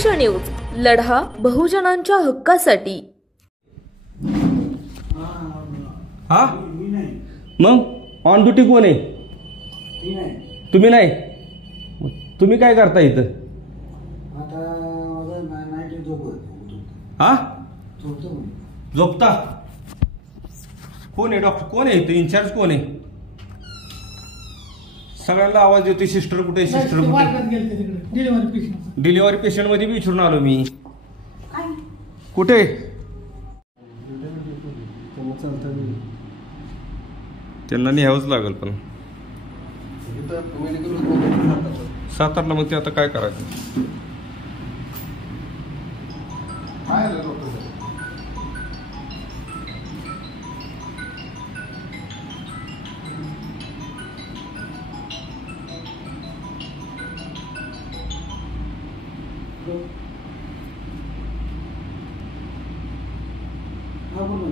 संघर्ष न्यूज, लढा बहुजनांच्या हक्कासाठी। हा मग ऑन ड्युटी कोण आहे? तुम्ही नाही? तुम्ही काय करता इथं? हा झोपता? कोण आहे डॉक्टर? कोण आहे इथं? इन्चार्ज कोण आहे? सगळ्यांना आवाज देतोय सिस्टर कुठे? सिस्टर कुठे? डिलिव्हरी पेशंट मध्ये विचारून आलो मी। कुठे? त्यांना न्यावंच लागेल पण सातारला। मग ते आता काय करायचं? हा बोल.